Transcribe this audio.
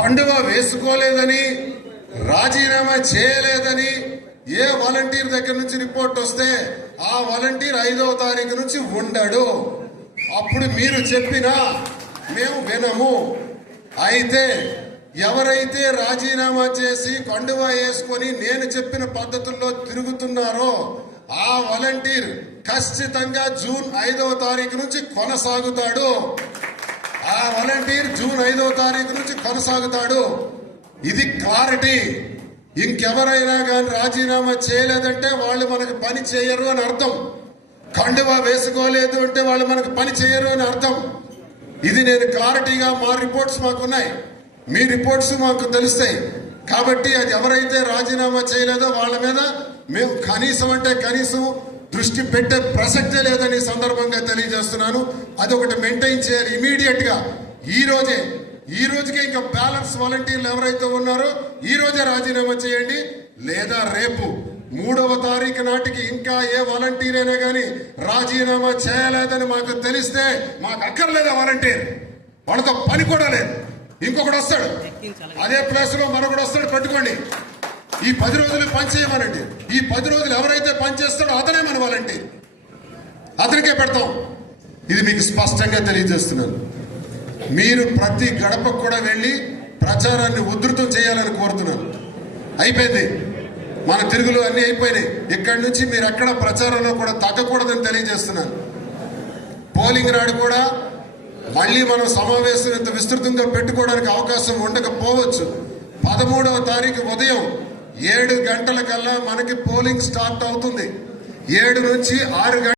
పండుగ వేసుకోలేదని రాజీనామా చేయలేదని ఏ వాలంటీర్ దగ్గర నుంచి రిపోర్ట్ వస్తే ఆ వాలంటీర్ ఐదవ తారీఖు నుంచి ఉండడు అప్పుడు మీరు చెప్పినా మేము వినము అయితే ఎవరైతే రాజీనామా చేసి కండువా వేసుకొని నేను చెప్పిన పద్ధతుల్లో తిరుగుతున్నారో ఆ వాలంటీర్ ఖచ్చితంగా జూన్ ఐదవ తారీఖు నుంచి కొనసాగుతాడు వాలంటీర్ జూన్ ఐదో తారీఖు నుంచి కొనసాగుతాడు ఇది క్లారిటీ ఇంకెవరైనా కానీ రాజీనామా చేయలేదంటే వాళ్ళు మనకు పని చేయరు అని అర్థం కండువా వేసుకోలేదు అంటే వాళ్ళు మనకు పని చేయరు అని అర్థం ఇది నేను క్లారిటీగా మా రిపోర్ట్స్ మాకున్నాయి మీ రిపోర్ట్స్ మాకు తెలుస్తాయి కాబట్టి అది ఎవరైతే రాజీనామా చేయలేదో వాళ్ళ మీద మేము కనీసం అంటే కనీసం దృష్టి పెట్టే ప్రసక్తే లేదని సందర్భంగా తెలియజేస్తున్నాను అది ఒకటి మెయింటైన్ చేయాలి ఇమీడియట్గా ఈ రోజే ఈ రోజుకే ఇంకా బ్యాలెన్స్ వాలంటీర్లు ఎవరైతే ఉన్నారో ఈ రోజే రాజీనామా చేయండి లేదా రేపు మూడవ తారీఖు నాటికి ఇంకా ఏ వాలంటీర్ అయినా కానీ రాజీనామా చేయలేదని మాకు తెలిస్తే మాకు అక్కర్లేదా వాలంటీర్ వాళ్ళతో పని కూడా లేదు ఇంకొకటి వస్తాడు అదే ప్లేస్లో మరొకటి వస్తాడు పట్టుకోండి ఈ పది రోజులు పనిచేయమనండి ఈ పది రోజులు ఎవరైతే పనిచేస్తాడో అతనే మన వాలంటీర్ అతనికే పెడతాం ఇది మీకు స్పష్టంగా తెలియజేస్తున్నాను మీరు ప్రతి గడపకు కూడా వెళ్ళి ప్రచారాన్ని ఉధృతం చేయాలని కోరుతున్నాను అయిపోయింది మన తిరుగులు అన్నీ అయిపోయినాయి ఇక్కడి నుంచి మీరు ఎక్కడ ప్రచారంలో కూడా తగ్గకూడదని తెలియజేస్తున్నాను పోలింగ్ నాడు కూడా మళ్ళీ మనం సమావేశం ఇంత విస్తృతంగా పెట్టుకోవడానికి అవకాశం ఉండకపోవచ్చు పదమూడవ తారీఖు ఉదయం ఏడు గంటల కల్లా మనకి పోలింగ్ స్టార్ట్ అవుతుంది ఏడు నుంచి ఆరు